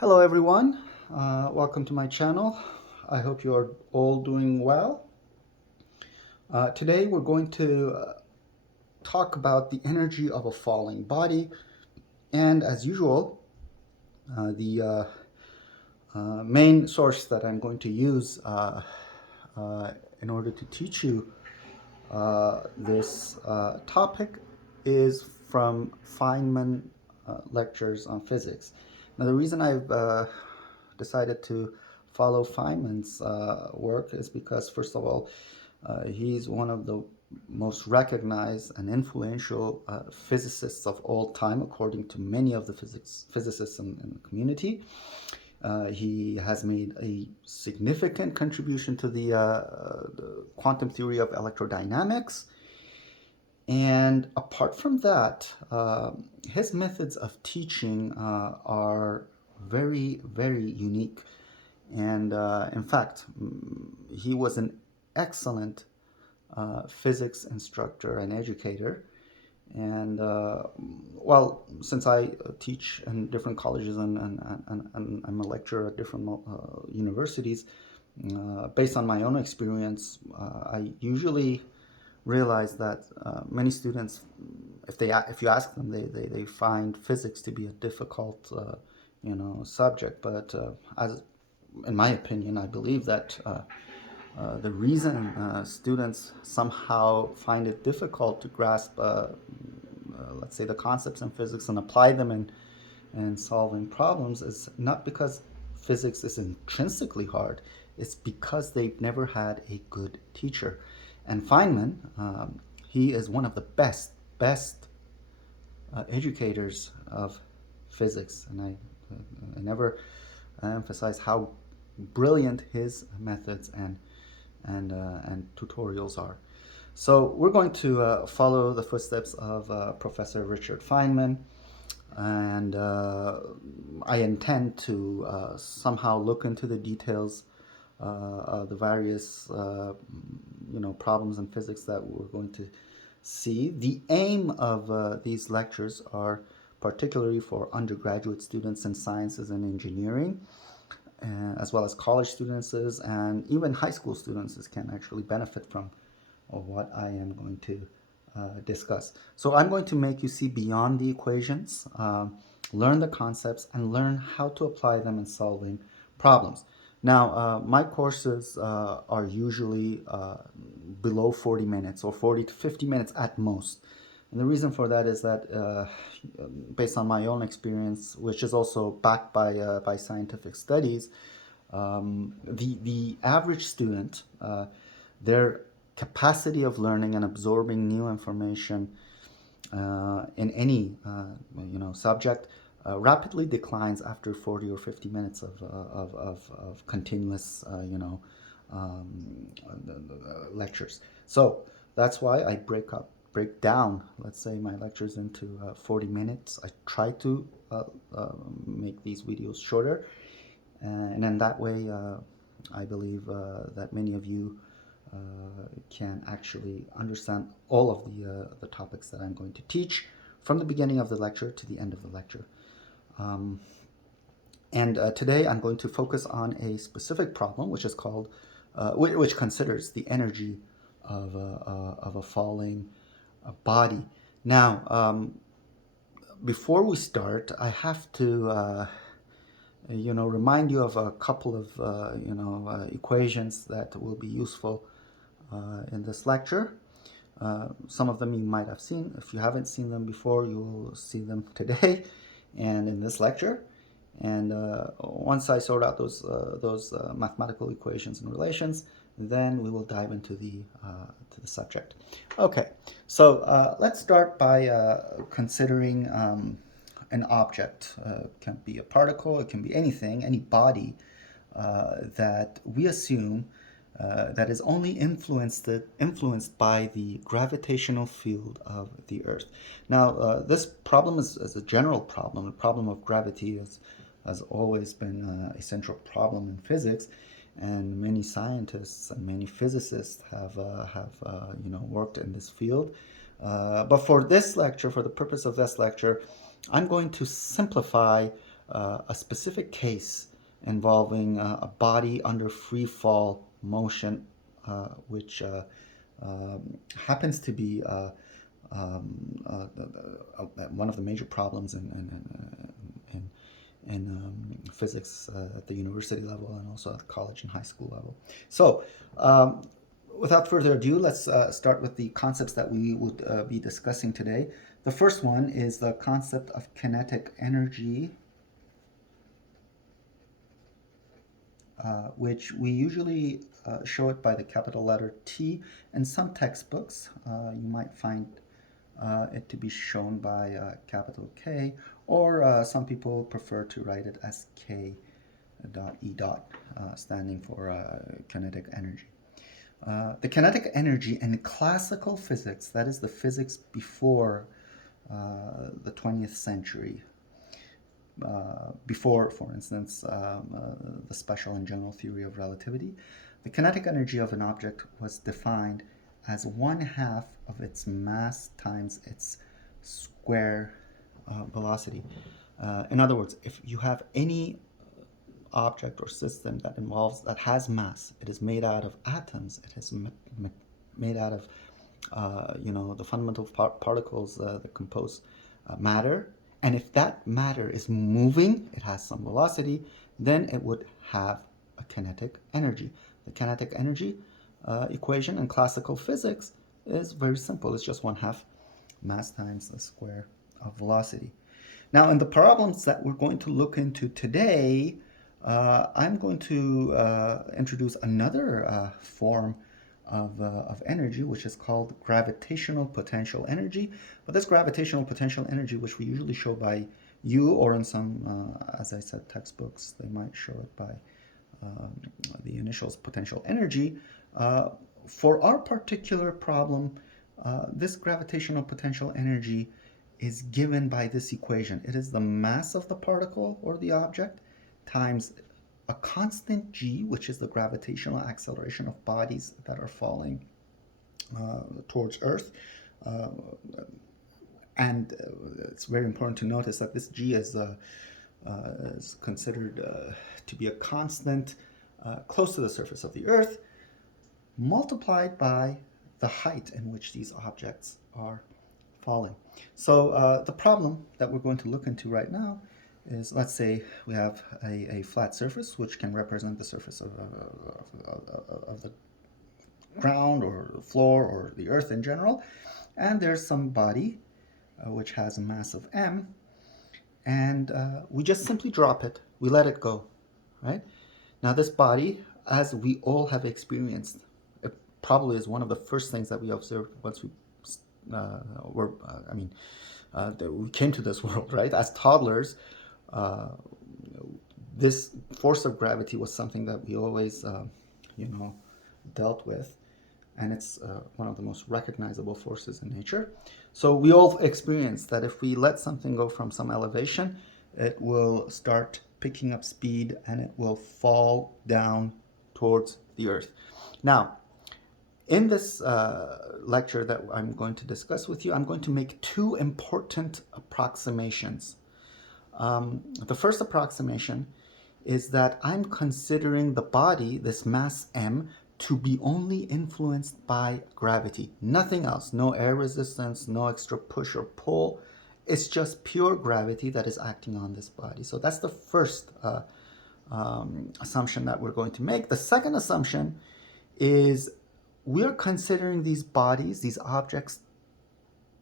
Hello everyone, welcome to my channel. I hope you are all doing well. Today we're going to talk about the energy of a falling body, and as usual, the main source that I'm going to use in order to teach you this topic is from Feynman lectures on physics. Now, the reason I've decided to follow Feynman's work is because, first of all, he's one of the most recognized and influential physicists of all time, according to many of the physicists in the community. He has made a significant contribution to the quantum theory of electrodynamics. And apart from that, his methods of teaching are very, very unique. And in fact, he was an excellent physics instructor and educator. And well, since I teach in different colleges and I'm a lecturer at different universities, based on my own experience, I usually realize that many students, if you ask them, they find physics to be a difficult subject. But as in my opinion, I believe that the reason students somehow find it difficult to grasp, let's say, the concepts in physics and apply them in solving problems is not because physics is intrinsically hard, it's because they've never had a good teacher. And Feynman, he is one of the best educators of physics, and I never emphasize how brilliant his methods and tutorials are. So we're going to follow the footsteps of Professor Richard Feynman, and I intend to somehow look into the details of the various problems in physics that we're going to see. The aim of these lectures are particularly for undergraduate students in sciences and engineering, as well as college students, and even high school students can actually benefit from what I am going to discuss. So I'm going to make you see beyond the equations, learn the concepts, and learn how to apply them in solving problems. Now, my courses are usually below 40 minutes or 40 to 50 minutes at most. And the reason for that is that, based on my own experience, which is also backed by scientific studies, the average student, their capacity of learning and absorbing new information in any subject rapidly declines after 40 or 50 minutes of continuous lectures. So that's why I break down, let's say, my lectures into 40 minutes. I try to make these videos shorter, and in that way I believe that many of you can actually understand all of the topics that I'm going to teach from the beginning of the lecture to the end of the lecture. And today I'm going to focus on a specific problem, which is called, which considers the energy of a falling body. Now, before we start, I have to remind you of a couple of equations that will be useful in this lecture. Some of them you might have seen. If you haven't seen them before, you will see them today and in this lecture. And once I sort out those mathematical equations and relations, then we will dive into the subject. Okay, so let's start by considering an object. It can be a particle, it can be anything, any body that we assume that is only influenced by the gravitational field of the Earth. Now, this problem is a general problem. The problem of gravity has always been a central problem in physics, and many scientists and many physicists have worked in this field. But for this lecture, for the purpose of this lecture, I'm going to simplify a specific case involving a body under free fall motion, which happens to be one of the major problems in physics at the university level and also at the college and high school level. So, without further ado, let's start with the concepts that we would be discussing today. The first one is the concept of kinetic energy, which we usually show it by the capital letter T. In some textbooks, you might find it to be shown by capital K, or some people prefer to write it as K dot E dot, standing for kinetic energy. The kinetic energy in classical physics, that is the physics before the 20th century, before, for instance, the special and general theory of relativity, the kinetic energy of an object was defined as 1/2 of its mass times its square velocity. In other words, if you have any object or system that has mass, it is made out of atoms, it is made out of the fundamental particles that compose matter, and if that matter is moving, it has some velocity, then it would have a kinetic energy. The kinetic energy equation in classical physics is very simple. It's just 1/2 mass times the square of velocity. Now, in the problems that we're going to look into today, I'm going to introduce another form of energy, which is called gravitational potential energy. But this gravitational potential energy, which we usually show by U, or in some, as I said, textbooks, they might show it by the initials potential energy. For our particular problem, this gravitational potential energy is given by this equation. It is the mass of the particle or the object times a constant g, which is the gravitational acceleration of bodies that are falling towards Earth. And it's very important to notice that this g is considered to be a constant close to the surface of the Earth, multiplied by the height in which these objects are falling. So the problem that we're going to look into right now is, let's say we have a flat surface, which can represent the surface of the ground or the floor or the Earth in general, and there's some body which has a mass of m, and we just simply drop it, we let it go, right? Now this body, as we all have experienced, it probably is one of the first things that we observed once we we came to this world, right? As toddlers, this force of gravity was something that we always, dealt with, and it's one of the most recognizable forces in nature. So we all experienced that if we let something go from some elevation, it will start picking up speed and it will fall down towards the Earth. Now, in this lecture that I'm going to discuss with you, I'm going to make two important approximations. The first approximation is that I'm considering the body, this mass m, to be only influenced by gravity. Nothing else. No air resistance, no extra push or pull. It's just pure gravity that is acting on this body. So that's the first assumption that we're going to make. The second assumption is we're considering these bodies, these objects,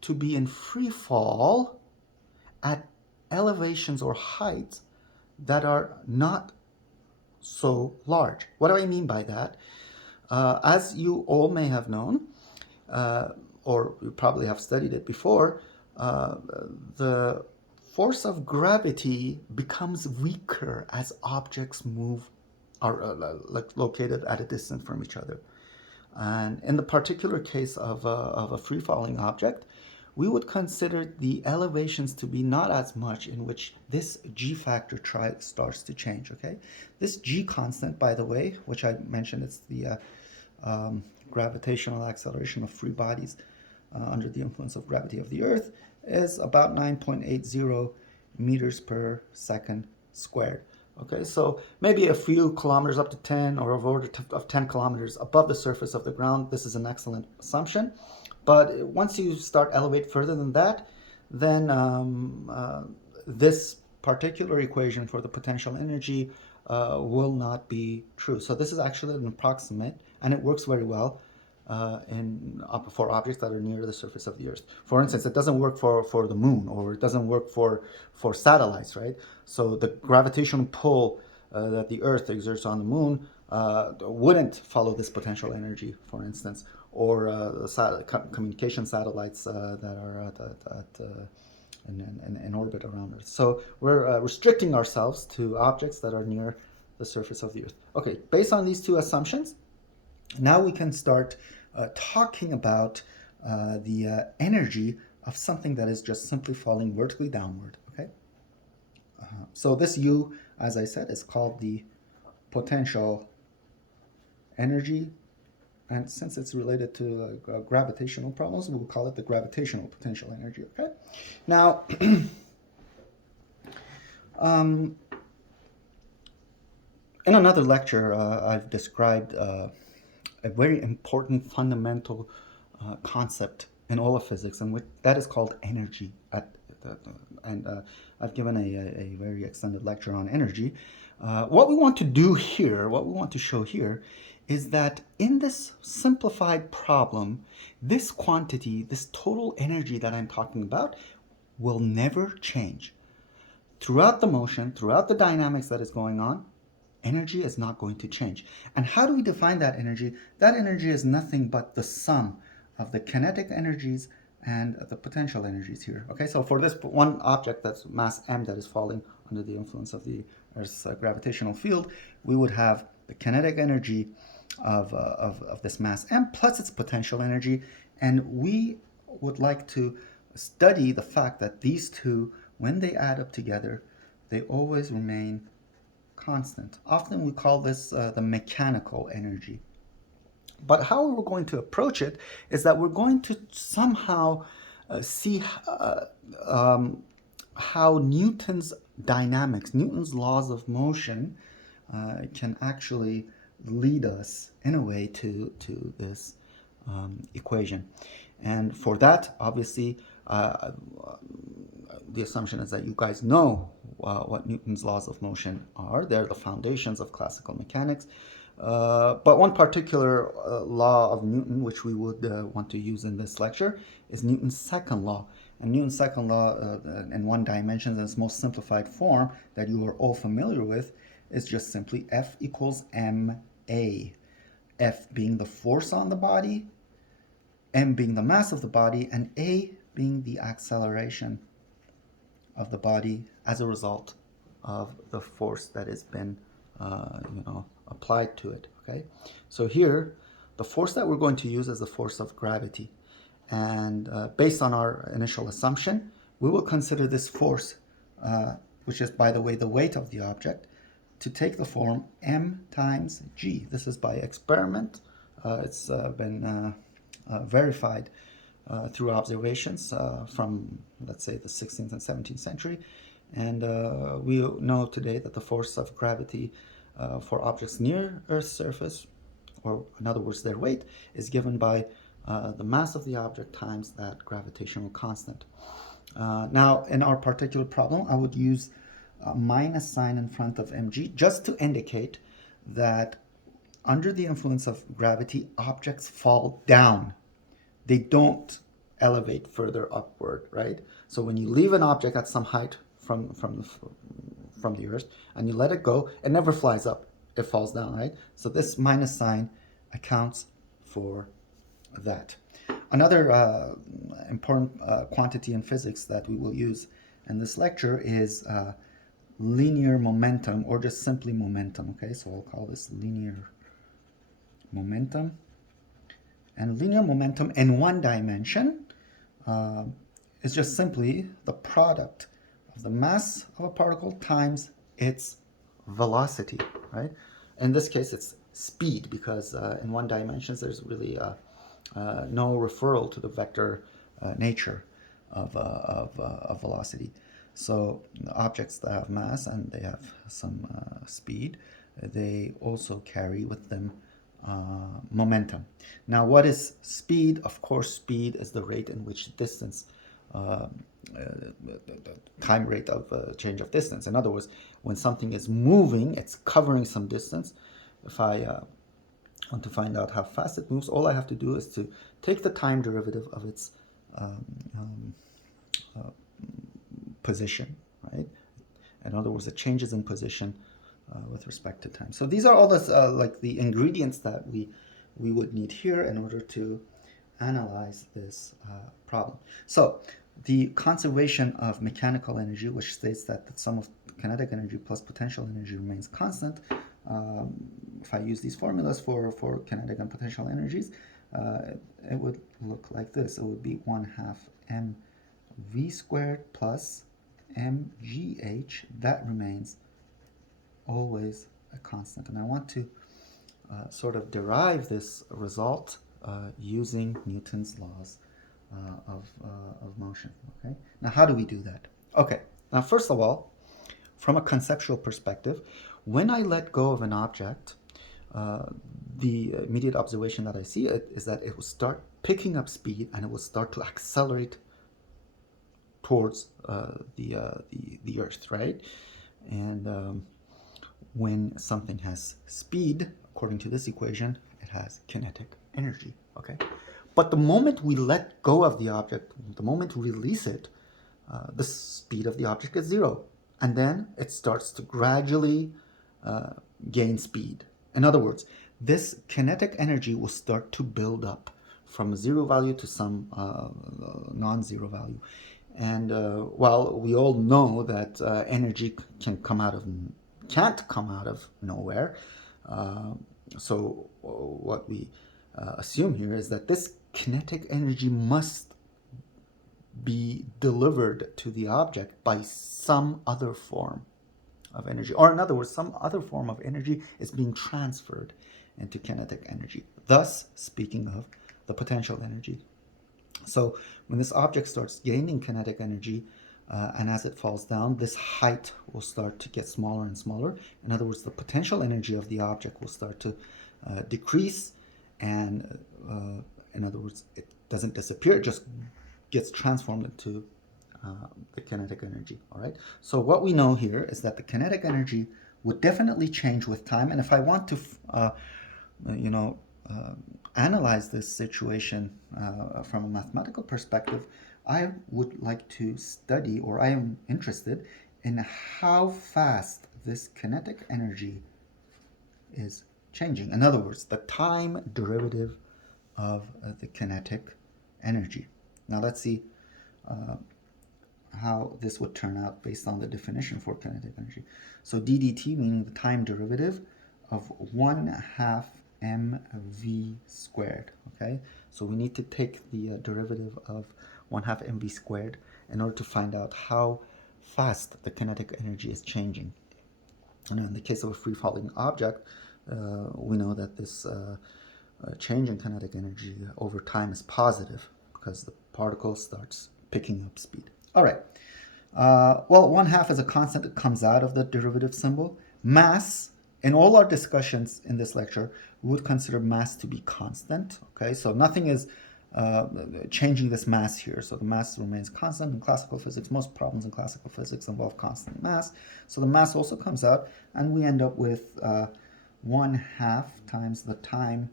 to be in free fall at elevations or heights that are not so large. What do I mean by that? As you all may have known, or you probably have studied it before, the force of gravity becomes weaker as objects are located at a distance from each other. And in the particular case of a free-falling object, we would consider the elevations to be not as much, in which this g factor starts to change, okay? This g constant, by the way, which I mentioned, it's the gravitational acceleration of free bodies under the influence of gravity of the Earth, is about 9.80 meters per second squared. Okay, so maybe a few kilometers up to 10 or of order of 10 kilometers above the surface of the ground. This is an excellent assumption. But once you start elevate further than that, then this particular equation for the potential energy will not be true. So this is actually an approximate, and it works very well for objects that are near the surface of the Earth. For instance, it doesn't work for the moon, or it doesn't work for satellites, right? So the gravitational pull that the Earth exerts on the moon wouldn't follow this potential energy, for instance, or communication satellites that are in orbit around Earth. So we're restricting ourselves to objects that are near the surface of the Earth. Okay, based on these two assumptions, now we can start talking about the energy of something that is just simply falling vertically downward. Okay, so this U, as I said, is called the potential energy, and since it's related to gravitational problems, we'll call it the gravitational potential energy. Okay, now in another lecture, I've described a very important fundamental concept in all of physics, and that is called energy. I've given a very extended lecture on energy. What we want to do here, what we want to show here, is that in this simplified problem, this quantity, this total energy that I'm talking about, will never change. Throughout the motion, throughout the dynamics that is going on, energy is not going to change. And how do we define that energy? That energy is nothing but the sum of the kinetic energies and the potential energies here. Okay, so for this one object that's mass m that is falling under the influence of the Earth's gravitational field, we would have the kinetic energy of this mass m plus its potential energy, and we would like to study the fact that these two, when they add up together, they always remain constant. Often we call this the mechanical energy. But how we're going to approach it is that we're going to somehow see how Newton's dynamics, Newton's laws of motion, can actually lead us in a way to this equation. And for that, obviously, the assumption is that you guys know what Newton's laws of motion are. They're the foundations of classical mechanics. But one particular law of Newton, which we would want to use in this lecture, is Newton's second law. And Newton's second law, in one dimension, in its most simplified form that you are all familiar with, is just simply F equals ma. F being the force on the body, m being the mass of the body, and a being the acceleration of the body as a result of the force that has been applied to it. Okay, so here the force that we're going to use is the force of gravity, and based on our initial assumption, we will consider this force, which is, by the way, the weight of the object, to take the form m times g. This is by experiment. It's been verified through observations from, let's say, the 16th and 17th century. And we know today that the force of gravity for objects near Earth's surface, or in other words, their weight, is given by the mass of the object times that gravitational constant. Now, in our particular problem, I would use a minus sign in front of mg just to indicate that under the influence of gravity, objects fall down. They don't elevate further upward, right? So when you leave an object at some height from the Earth and you let it go, it never flies up. It falls down, right? So this minus sign accounts for that. Another important quantity in physics that we will use in this lecture is linear momentum, or just simply momentum. Okay, so I'll call this linear momentum. And linear momentum in one dimension is just simply the product of the mass of a particle times its velocity, right? In this case, it's speed, because in one dimension, there's really no referral to the vector nature of velocity. So the objects that have mass and they have some speed, they also carry with them momentum. Now, what is speed? Of course, speed is the rate in which distance, the time rate of change of distance. In other words, when something is moving, it's covering some distance. If I want to find out how fast it moves, all I have to do is to take the time derivative of its position, right? In other words, it changes in position with respect to time. So these are all the like the ingredients that we would need here in order to analyze this problem. So the conservation of mechanical energy, which states that the sum of kinetic energy plus potential energy remains constant. If I use these formulas for kinetic and potential energies, it would look like this. It would be 1/2 mv squared plus mgh. That remains always a constant. And I want to sort of derive this result using Newton's laws of motion. Okay. Now, how do we do that? Okay. Now, first of all, from a conceptual perspective, when I let go of an object, the immediate observation that I see is that it will start picking up speed and it will start to accelerate towards the Earth, right? And when something has speed, according to this equation, it has kinetic energy, okay? But the moment we let go of the object, the moment we release it, the speed of the object is 0. And then it starts to gradually gain speed. In other words, this kinetic energy will start to build up from a 0 value to some non-zero value. And while we all know that energy can't come out of nowhere, so what we assume here is that this kinetic energy must be delivered to the object by some other form of energy. Or in other words, some other form of energy is being transferred into kinetic energy. Thus, speaking of the potential energy. So when this object starts gaining kinetic energy, and as it falls down, this height will start to get smaller and smaller. In other words, the potential energy of the object will start to decrease, and in other words, it doesn't disappear, it just gets transformed into the kinetic energy, all right? So what we know here is that the kinetic energy would definitely change with time, and if I want to, analyze this situation from a mathematical perspective, I would like to study, or I am interested in how fast this kinetic energy is changing. In other words, the time derivative of the kinetic energy. Now let's see how this would turn out based on the definition for kinetic energy. So ddt, meaning the time derivative of 1/2 mv squared, okay? So we need to take the derivative of 1/2 mv squared in order to find out how fast the kinetic energy is changing. And in the case of a free-falling object, we know that this change in kinetic energy over time is positive because the particle starts picking up speed. All right. Well, 1/2 is a constant that comes out of the derivative symbol. Mass, in all our discussions in this lecture, we would consider mass to be constant. Okay, so nothing is changing this mass here. So the mass remains constant in classical physics. Most problems in classical physics involve constant mass. So the mass also comes out, and we end up with 1/2 times the time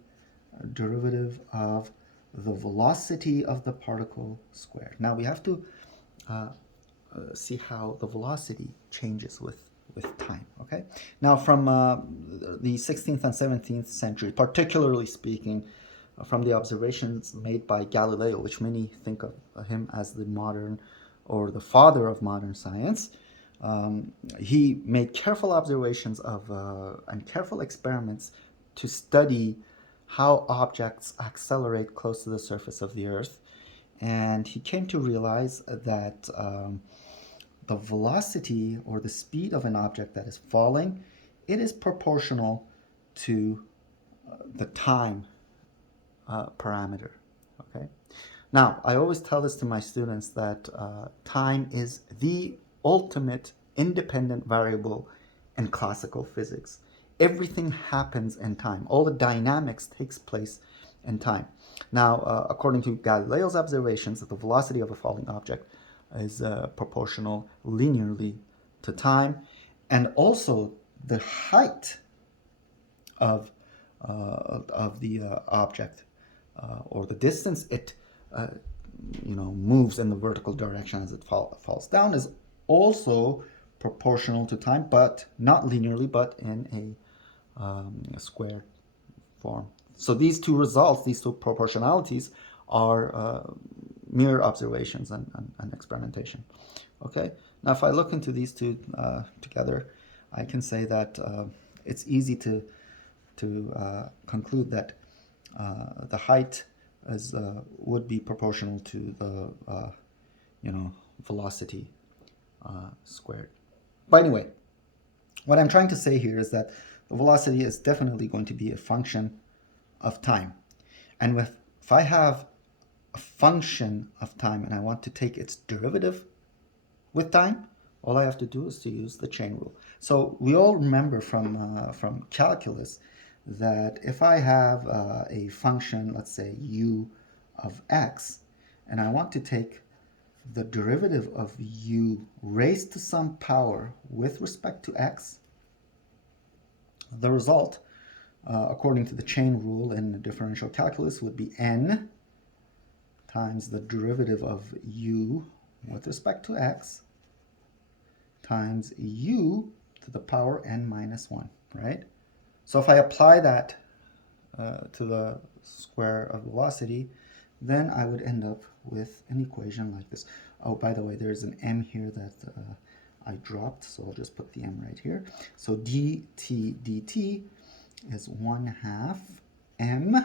derivative of the velocity of the particle squared. Now we have to see how the velocity changes with time, okay? Now from the 16th and 17th century, particularly speaking, from the observations made by Galileo, which many think of him as the modern or the father of modern science, he made careful observations of and careful experiments to study how objects accelerate close to the surface of the Earth. And he came to realize that the velocity or the speed of an object that is falling, it is proportional to the time parameter, okay? Now, I always tell this to my students that time is the ultimate independent variable in classical physics. Everything happens in time. All the dynamics takes place in time. Now, according to Galileo's observations, the velocity of a falling object is proportional linearly to time, and also the height of the object or the distance it moves in the vertical direction as it falls down is also proportional to time, but not linearly, but in a squared form. So these two results, these two proportionalities, are mere observations and experimentation. Okay. Now, if I look into these two together, I can say that it's easy to conclude that the height is would be proportional to the velocity squared. But anyway, what I'm trying to say here is that the velocity is definitely going to be a function of time. And if I have a function of time and I want to take its derivative with time, all I have to do is to use the chain rule. So we all remember from calculus that if I have a function, let's say u of x, and I want to take the derivative of u raised to some power with respect to x, the result, according to the chain rule in differential calculus, would be n times the derivative of u with respect to x times u to the power n minus 1, right? So if I apply that to the square of velocity, then I would end up with an equation like this. Oh, by the way, there's an m here that I dropped, so I'll just put the m right here. So dt is 1/2 m,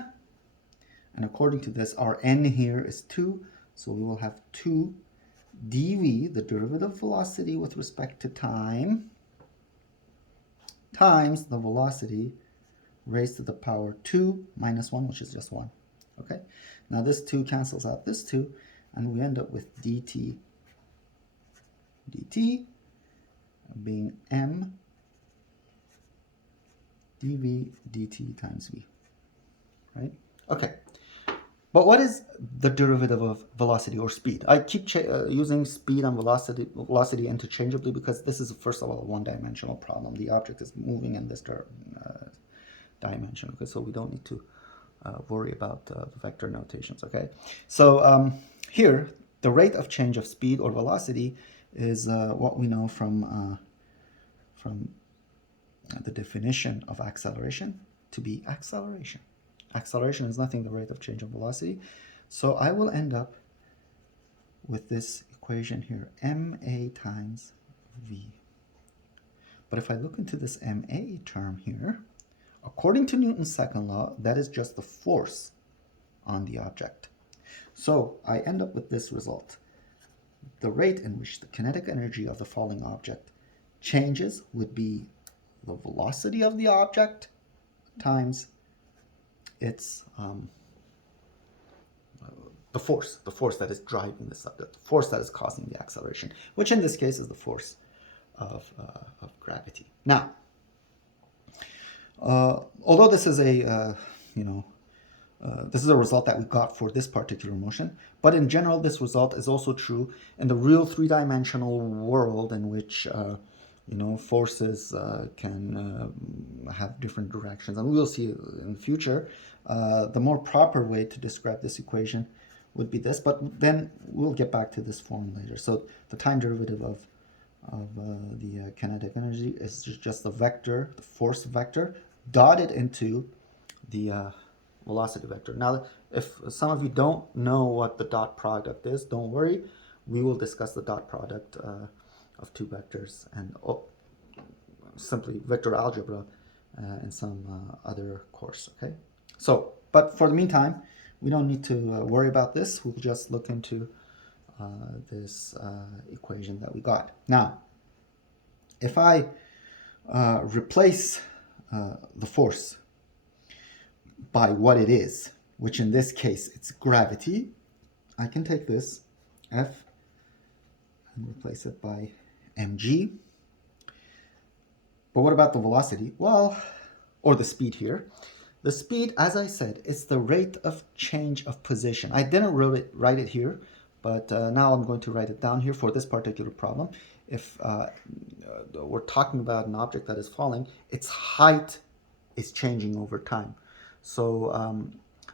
and according to this, our n here is 2, so we will have 2 dv, the derivative velocity with respect to time, times the velocity raised to the power 2 minus 1, which is just 1. Okay, now this 2 cancels out this 2, and we end up with dt being m dv dt times v, right? Okay, but what is the derivative of velocity or speed? I keep using speed and velocity interchangeably because this is, first of all, a one-dimensional problem. The object is moving in this dimension, okay, so we don't need to worry about the vector notations, okay? So here, the rate of change of speed or velocity is what we know from the definition of acceleration to be acceleration. Acceleration is nothing the rate of change of velocity. So I will end up with this equation here, ma times v. But if I look into this ma term here, according to Newton's second law, that is just the force on the object. So I end up with this result. The rate in which the kinetic energy of the falling object changes would be the velocity of the object times its the force that is driving this subject, the force that is causing the acceleration, which in this case is the force of gravity. Now, although this is a this is a result that we got for this particular motion, but in general, this result is also true in the real three-dimensional world in which forces can have different directions, and we will see in the future. The more proper way to describe this equation would be this, but then we'll get back to this form later. So the time derivative of the kinetic energy is just the vector, the force vector, dotted into the velocity vector. Now, if some of you don't know what the dot product is, don't worry. We will discuss the dot product of two vectors and simply vector algebra in some other course, okay? So, but for the meantime, we don't need to worry about this. We'll just look into this equation that we got. Now, if I replace the force by what it is, which in this case it's gravity, I can take this F and replace it by mg. But what about the velocity? Well, or the speed here. The speed, as I said, is the rate of change of position. I didn't write it here, but now I'm going to write it down here for this particular problem. If we're talking about an object that is falling, its height is changing over time. So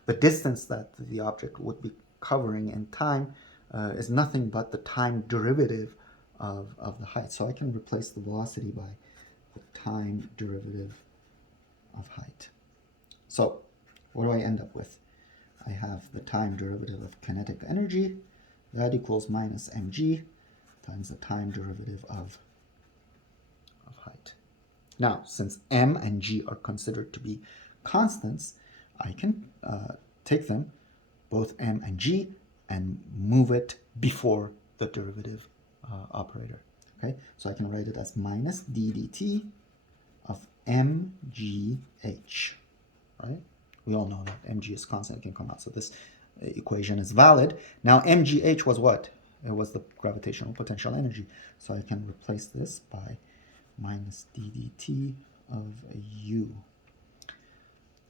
the distance that the object would be covering in time is nothing but the time derivative of the height. So I can replace the velocity by the time derivative of height. So what do I end up with? I have the time derivative of kinetic energy. That equals minus mg times the time derivative of height. Now, since m and g are considered to be constants, I can take them, both m and g, and move it before the derivative operator. Okay, so I can write it as minus d dt of mgh, right? We all know that mg is constant, it can come out, so this equation is valid. Now mgh was what? It was the gravitational potential energy. So I can replace this by minus d dt of u.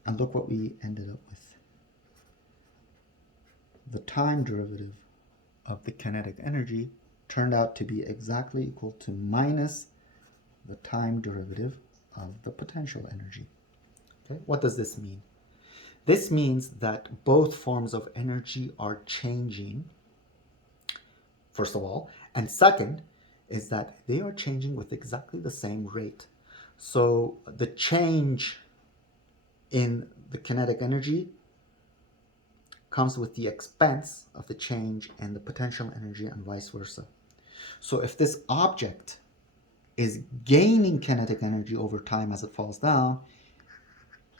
And look what we ended up with. The time derivative of the kinetic energy turned out to be exactly equal to minus the time derivative of the potential energy. Okay, what does this mean? This means that both forms of energy are changing, first of all, and second is that they are changing with exactly the same rate. So the change in the kinetic energy comes with the expense of the change in the potential energy and vice versa. So if this object is gaining kinetic energy over time as it falls down,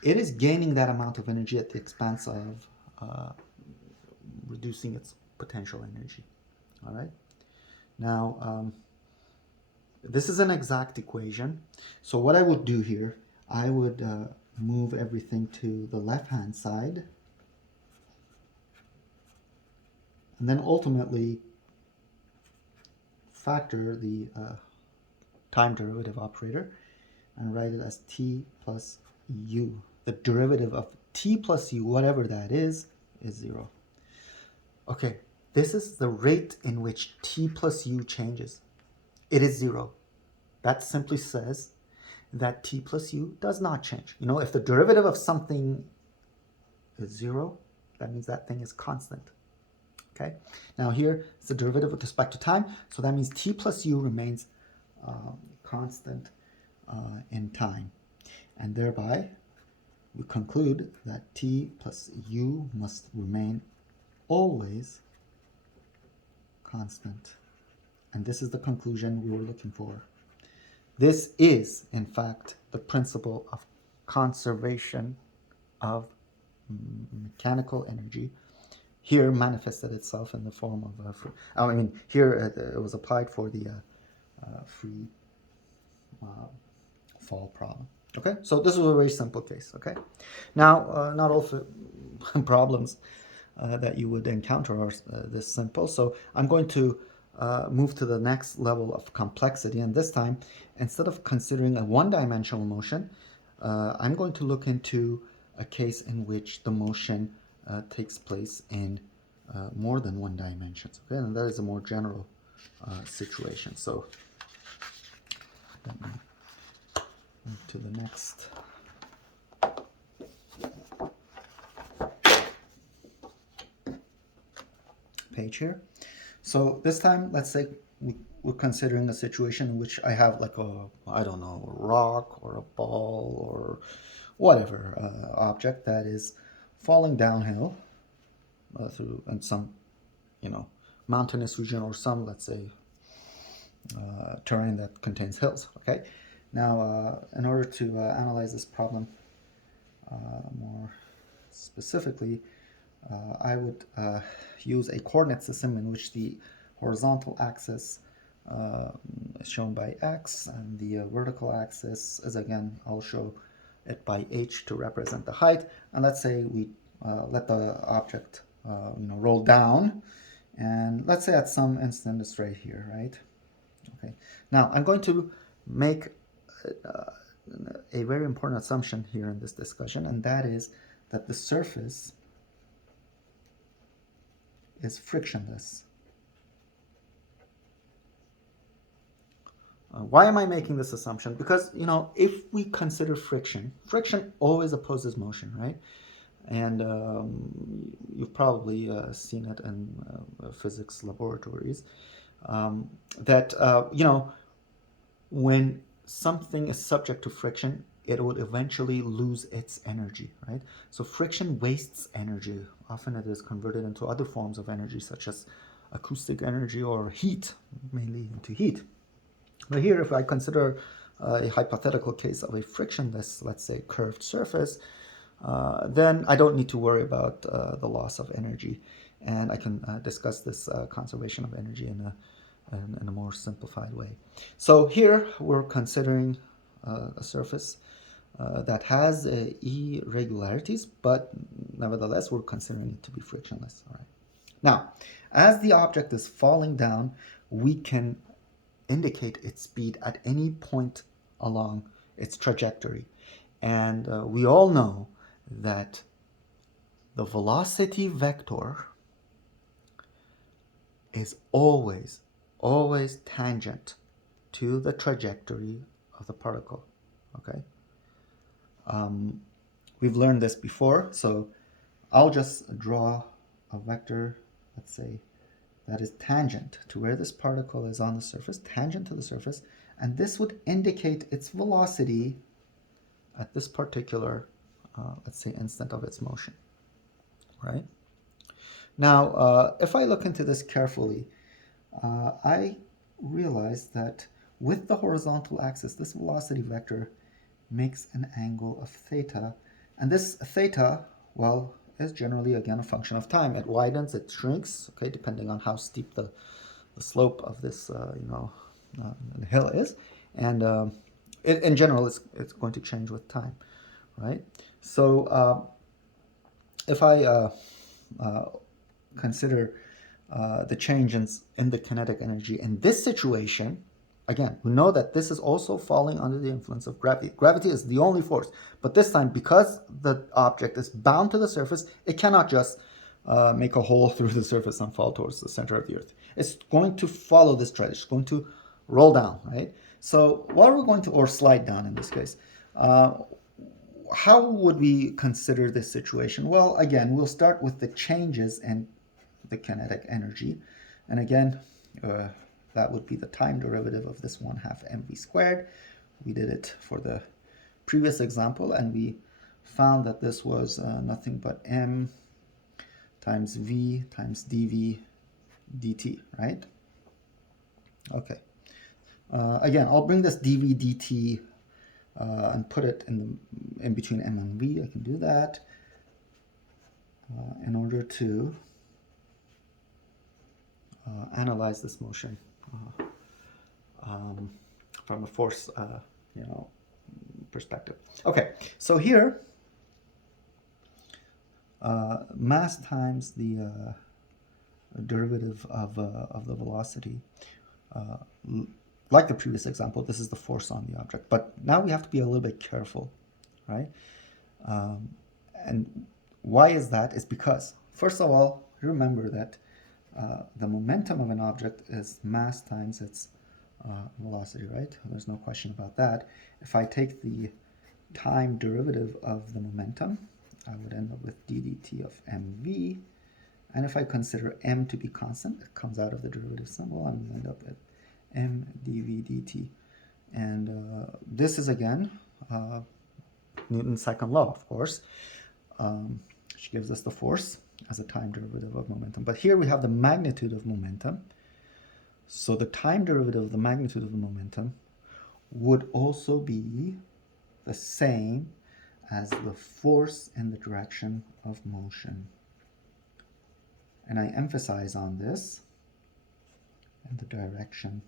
it is gaining that amount of energy at the expense of reducing its potential energy. All right. Now, this is an exact equation. So what I would do here, I would move everything to the left-hand side, and then ultimately factor the time derivative operator and write it as t plus u. The derivative of t plus u, whatever that is 0. Okay, this is the rate in which t plus u changes. It is 0. That simply says that t plus u does not change. You know, if the derivative of something is 0, that means that thing is constant. Okay, now here it's the derivative with respect to time, so that means t plus u remains constant in time, and thereby we conclude that t plus u must remain always constant. And this is the conclusion we were looking for. This is, in fact, the principle of conservation of mechanical energy. Here manifested itself in the form of, here it was applied for the free fall problem. Okay, so this was a very simple case. Okay, now not all problems that you would encounter are this simple. So I'm going to move to the next level of complexity, and this time, instead of considering a one-dimensional motion, I'm going to look into a case in which the motion takes place in more than one dimensions. Okay, and that is a more general situation. So let me move to the next page here. So this time, let's say we're considering a situation in which I have like a, I don't know, a rock or a ball or whatever object that is falling downhill through in some, mountainous region or some, let's say, terrain that contains hills. Okay. Now, in order to analyze this problem more specifically, I would use a coordinate system in which the horizontal axis is shown by x, and the vertical axis is, again, I'll show it by h to represent the height. And let's say we let the object roll down, and let's say at some instant it's right here, right? Okay. Now I'm going to make a very important assumption here in this discussion, and that is that the surface is frictionless. Why am I making this assumption? Because, if we consider friction, friction always opposes motion, right? And you've probably seen it in physics laboratories, that, when something is subject to friction, it will eventually lose its energy, right? So friction wastes energy. Often it is converted into other forms of energy, such as acoustic energy or heat, mainly into heat. But here, if I consider a hypothetical case of a frictionless, let's say, curved surface, then I don't need to worry about the loss of energy. And I can discuss this conservation of energy in a more simplified way. So here we're considering a surface that has irregularities, but nevertheless we're considering it to be frictionless. All right. Now, as the object is falling down, we can indicate its speed at any point along its trajectory. And we all know that the velocity vector is always tangent to the trajectory of the particle. Okay. We've learned this before, so I'll just draw a vector, let's say, that is tangent to where this particle is on the surface, tangent to the surface, and this would indicate its velocity at this particular, let's say, instant of its motion, right? Now, if I look into this carefully, I realize that with the horizontal axis, this velocity vector makes an angle of theta, and this theta, well, is generally, again, a function of time. It widens, it shrinks, okay, depending on how steep the slope of this, hill is. And in general, it's going to change with time, right? So if I consider the changes in the kinetic energy in this situation, again, we know that this is also falling under the influence of gravity. Gravity is the only force, but this time, because the object is bound to the surface, it cannot just make a hole through the surface and fall towards the center of the earth. It's going to follow this trend. It's going to roll down, right? So what are we going to, or slide down in this case? How would we consider this situation? Well, again, we'll start with the changes in the kinetic energy. And again, that would be the time derivative of this 1/2 mv squared. We did it for the previous example, and we found that this was nothing but m times v times dv dt, right? Okay. Again, I'll bring this dv dt and put it in between m and v. I can do that in order to analyze this motion from a force, perspective. Okay, so here, mass times the derivative of the velocity. Like the previous example, this is the force on the object. But now we have to be a little bit careful, right? And why is that? It's because, first of all, remember that the momentum of an object is mass times its velocity, right? There's no question about that. If I take the time derivative of the momentum, I would end up with d dt of mv. And if I consider m to be constant, it comes out of the derivative symbol, and we end up at m dv dt. And this is, again, Newton's second law, of course, which gives us the force as a time derivative of momentum. But here we have the magnitude of momentum. So the time derivative of the magnitude of the momentum would also be the same as the force in the direction of motion. And I emphasize on this, in the direction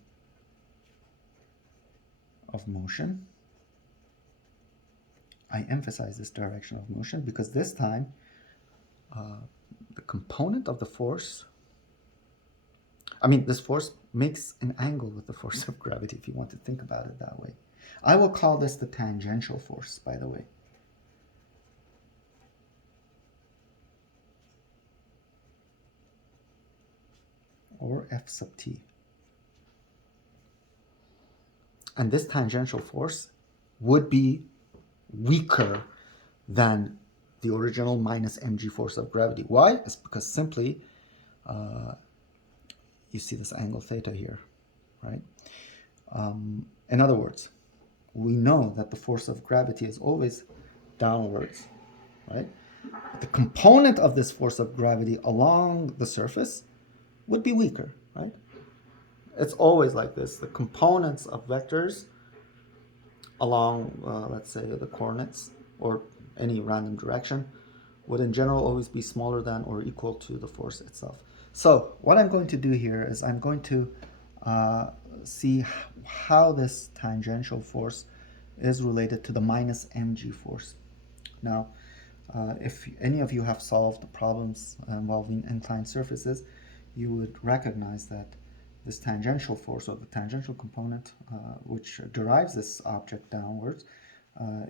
of motion. I emphasize this direction of motion because this time the component of the force, this force makes an angle with the force of gravity, if you want to think about it that way. I will call this the tangential force, by the way. Or F sub t. And this tangential force would be weaker than the original minus mg force of gravity. Why? It's because simply you see this angle theta here, right? In other words, we know that the force of gravity is always downwards, right? The component of this force of gravity along the surface would be weaker, right? It's always like this. The components of vectors along, let's say, the coordinates or any random direction would in general always be smaller than or equal to the force itself. So what I'm going to do here is I'm going to see how this tangential force is related to the minus mg force. Now, if any of you have solved problems involving inclined surfaces, you would recognize that this tangential force, or the tangential component, which derives this object downwards,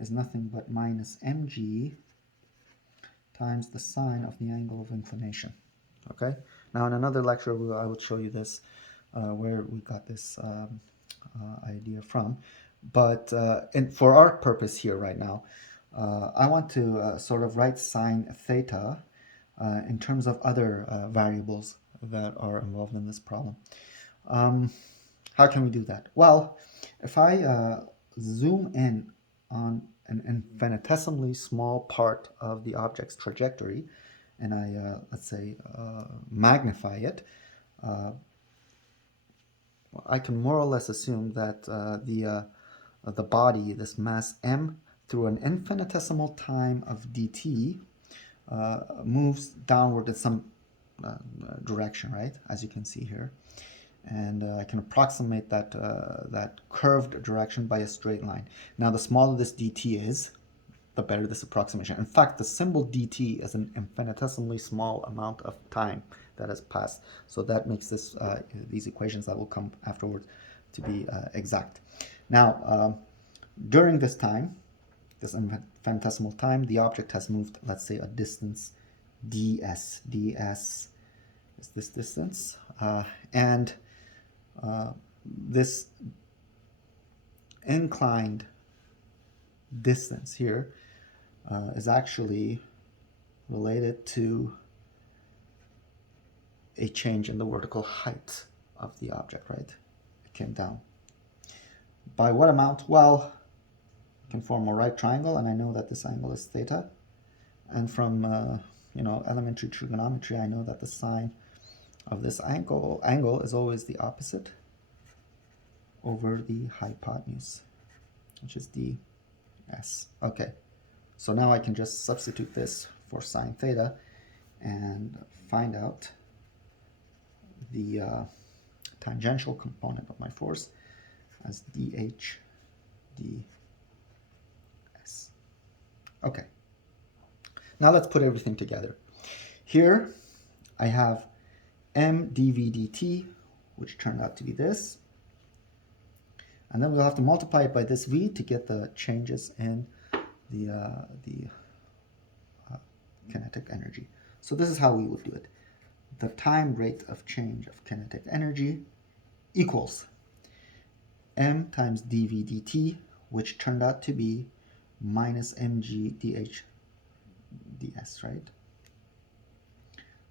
is nothing but minus mg times the sine of the angle of inclination. Okay? Now in another lecture I will show you this, where we got this idea from. But for our purpose here right now, I want to sort of write sine theta in terms of other variables that are involved in this problem. How can we do that? Well, if I zoom in on an infinitesimally small part of the object's trajectory, and I, let's say, magnify it, I can more or less assume that the body, this mass m, through an infinitesimal time of dt, moves downward in some direction, right? As you can see here. And I can approximate that, that curved direction by a straight line. Now, the smaller this dt is, the better this approximation. In fact, the symbol dt is an infinitesimally small amount of time that has passed. So that makes this these equations that will come afterwards to be exact. Now, during this time, this infinitesimal time, the object has moved, let's say, a distance ds. ds is this distance. And this inclined distance here is actually related to a change in the vertical height of the object, right? It came down. By what amount? Well, I can form a right triangle, and I know that this angle is theta. And from elementary trigonometry, I know that the sine of this angle is always the opposite over the hypotenuse, which is ds. Okay, so now I can just substitute this for sine theta and find out the tangential component of my force as dh ds. Okay, now let's put everything together. Here I have m dv dt, which turned out to be this. And then we'll have to multiply it by this v to get the changes in the kinetic energy. So this is how we would do it. The time rate of change of kinetic energy equals m times dv dt, which turned out to be minus mg dh ds, right?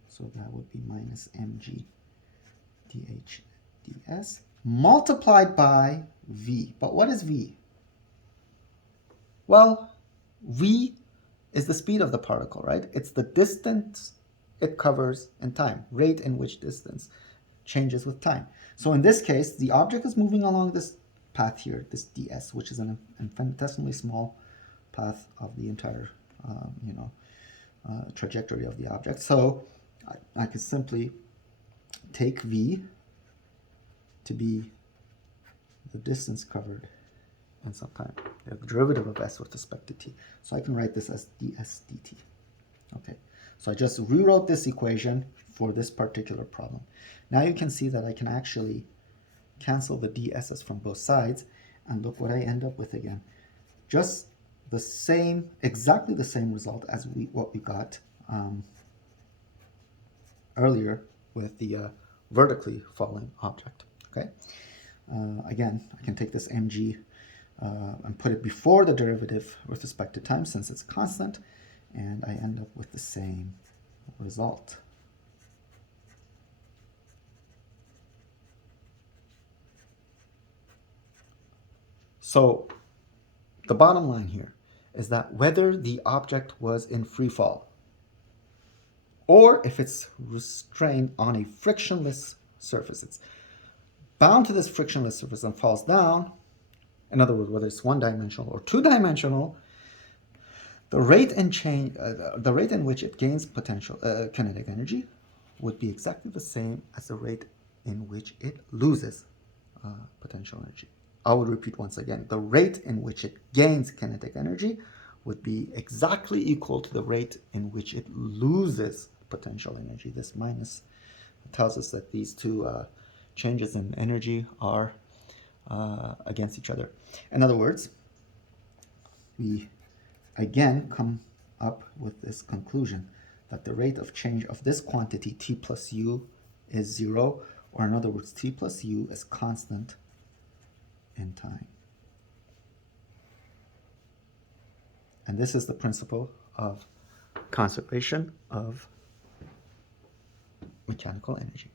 So that would be minus mg dh ds multiplied by v. But what is v? Well, v is the speed of the particle, right? It's the distance it covers in time, rate in which distance changes with time. So in this case, the object is moving along this path here, this ds, which is an infinitesimally small path of the entire, trajectory of the object. So I could simply take v to be the distance covered in some time, the derivative of s with respect to t. So I can write this as ds dt. Okay, so I just rewrote this equation for this particular problem. Now you can see that I can actually cancel the dS's from both sides, and look what I end up with again. Just the same, exactly the same result as what we got earlier with the vertically falling object. Okay. Again, I can take this mg and put it before the derivative with respect to time since it's constant, and I end up with the same result. So the bottom line here is that whether the object was in free fall or if it's restrained on a frictionless surface, it's bound to this frictionless surface and falls down, in other words, whether it's one-dimensional or two-dimensional, the rate in which it gains potential kinetic energy would be exactly the same as the rate in which it loses potential energy. I will repeat once again, the rate in which it gains kinetic energy would be exactly equal to the rate in which it loses potential energy. This minus tells us that these two changes in energy are against each other. In other words, we again come up with this conclusion that the rate of change of this quantity t plus u is 0, or in other words, t plus u is constant in time. And this is the principle of conservation of mechanical energy.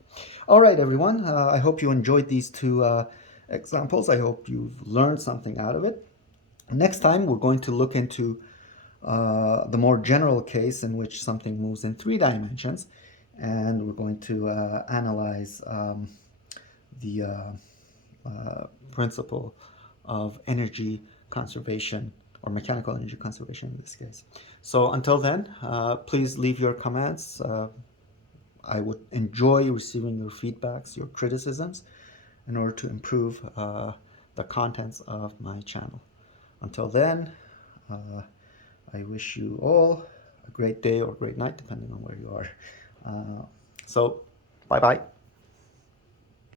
All right, everyone. I hope you enjoyed these two examples. I hope you've learned something out of it. Next time, we're going to look into the more general case in which something moves in 3 dimensions, and we're going to analyze the principle of energy conservation, or mechanical energy conservation in this case. So until then, please leave your comments. I would enjoy receiving your feedbacks, your criticisms, in order to improve the contents of my channel. Until then, I wish you all a great day or great night, depending on where you are. So, bye-bye.